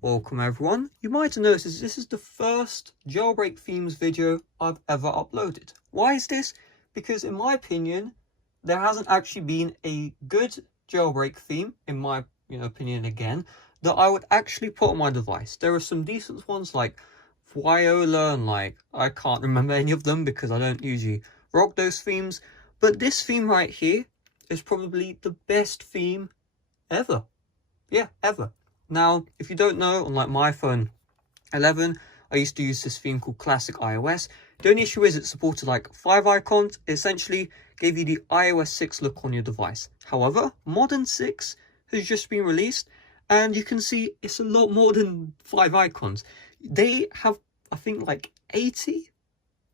Welcome everyone. You might have noticed this is the first Jailbreak themes video I've ever uploaded. Why is this? Because in my opinion, there hasn't actually been a good Jailbreak theme, in my opinion again, that I would actually put on my device. There are some decent ones like Viola and I can't remember any of them because I don't usually rock those themes. But this theme right here is probably the best theme ever. Yeah, ever. Now, if you don't know, on my iPhone 11, I used to use this theme called Classic iOS. The only issue is it supported 5 icons. It essentially gave you the iOS 6 look on your device. However, Modern 6 has just been released, and you can see it's a lot more than 5 icons. They have, I think, 80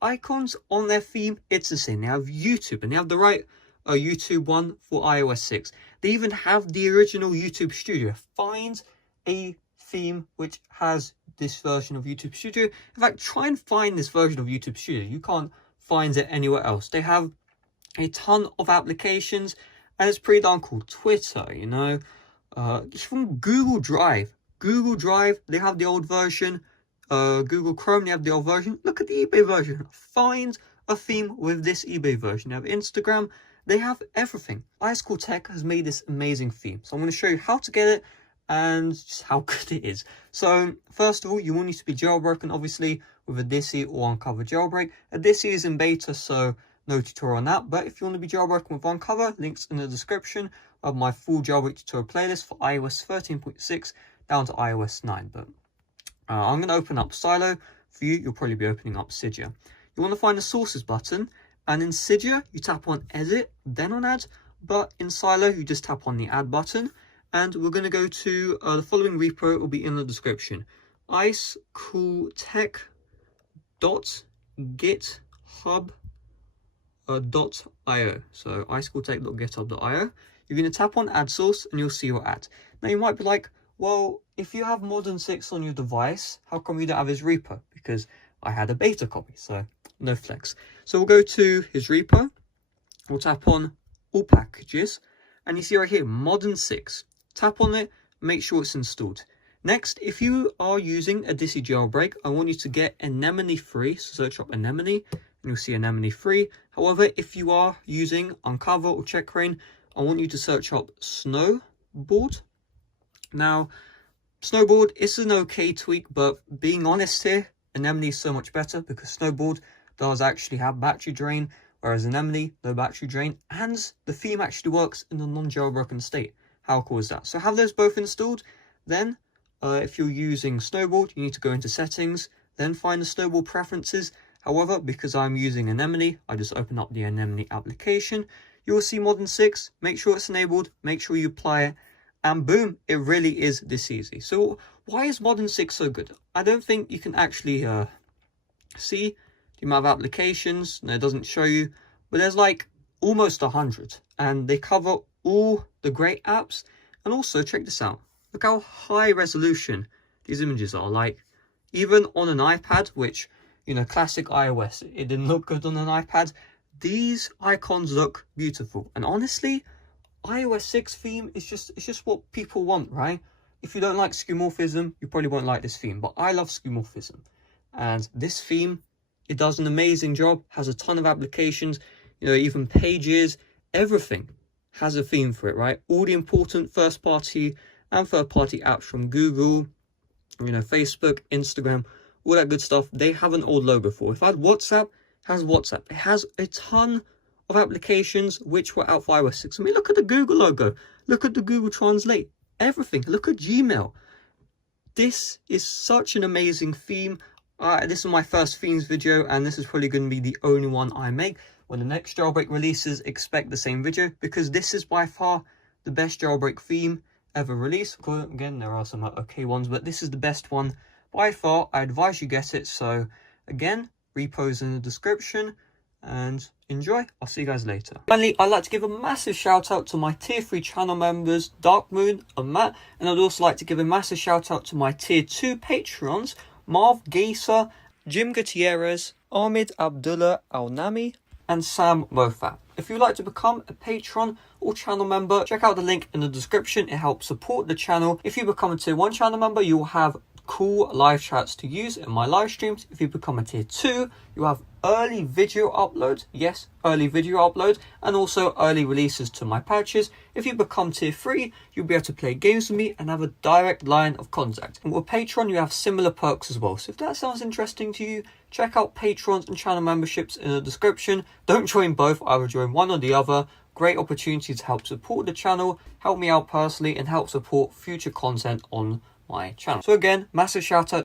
icons on their theme. It's insane. They have YouTube, and they have the right YouTube one for iOS 6. They even have the original YouTube Studio. Find a theme which has this version of YouTube Studio. In fact, try and find this version of YouTube Studio. You can't find it anywhere else. They have a ton of applications, and it's pretty darn cool. Twitter, from Google Drive. Google Drive, they have the old version. Google Chrome, they have the old version. Look at the eBay version. Find a theme with this eBay version. They have Instagram. They have everything. Saunders Tech has made this amazing theme. So I'm going to show you how to get it and just how good it is. So first of all, you will need to be jailbroken, obviously, with a DISI or Uncover jailbreak. A DISI is in beta, so no tutorial on that. But if you want to be jailbroken with Uncover, links in the description of my full jailbreak tutorial playlist for iOS 13.6 down to iOS 9. But I'm going to open up Silo. For you, you'll probably be opening up Cydia. You want to find the sources button, and in Cydia, you tap on edit, then on add. But in Silo, you just tap on the add button. And we're going to go to the following repo. It will be in the description. icecooltech.github.io. So icecooltech.github.io. You're going to tap on add source and you'll see your ad. Now you might be like, well, if you have Modern 6 on your device, how come you don't have his repo? Because I had a beta copy, so no flex. So we'll go to his repo. We'll tap on all packages. And you see right here, Modern 6. Tap on it, make sure it's installed. Next, if you are using a DISI jailbreak, I want you to get Anemone free. So search up Anemone and you'll see Anemone free. However, if you are using Uncover or Checkra, I want you to search up Snowboard. Now, Snowboard is an okay tweak, but being honest here, Anemone is so much better because Snowboard does actually have battery drain, whereas Anemone, no battery drain, and the theme actually works in the non-jailbroken state. How cool is that? So have those both installed. Then, if you're using Snowboard, you need to go into settings, then find the Snowboard preferences. However, because I'm using Anemone, I just open up the Anemone application. You will see Modern 6. Make sure it's enabled. Make sure you apply it. And boom, it really is this easy. So why is Modern 6 so good? I don't think you can actually see the amount of applications. No, it doesn't show you. But there's almost 100. And they cover all the great apps. And also, check this out. Look how high resolution these images are. Even on an iPad, which, classic iOS, it didn't look good on an iPad. These icons look beautiful. And honestly, iOS 6 theme is just what people want, right? If you don't like skeuomorphism, you probably won't like this theme. But I love skeuomorphism. And this theme, it does an amazing job. Has a ton of applications. Even pages, everything has a theme for it, right? All the important first-party and third-party apps from Google, Facebook, Instagram, all that good stuff, they have an old logo for. If I had WhatsApp, it has WhatsApp. It has a ton of applications which were out for iOS 6. I mean, look at the Google logo. Look at the Google Translate. Everything. Look at Gmail. This is such an amazing theme. This is my first themes video, and this is probably going to be the only one I make. When the next jailbreak releases, expect the same video, because this is by far the best jailbreak theme ever released. Again, there are some okay ones, but this is the best one by far. I advise you get it. So again, repos in the description, and enjoy. I'll see you guys later. Finally, I'd like to give a massive shout out to my tier 3 channel members, Dark Moon and Matt, and I'd also like to give a massive shout out to my tier 2 Patreons, Marv Geisa, Jim Gutierrez, Ahmed Abdullah Al-Nami, and Sam Mofat. If you'd like to become a patron or channel member, check out the link in the description. It helps support the channel. If you become a tier 1 channel member, you will have cool live chats to use in my live streams. If you become a tier 2, you have early video uploads, yes, early video uploads, and also early releases to my patches. If you become tier 3, you'll be able to play games with me and have a direct line of contact. And with Patreon, you have similar perks as well. So if that sounds interesting to you, check out patrons and channel memberships in the description. Don't join both, either join one or the other. Great opportunity to help support the channel, help me out personally, and help support future content on my channel. So again, massive shout out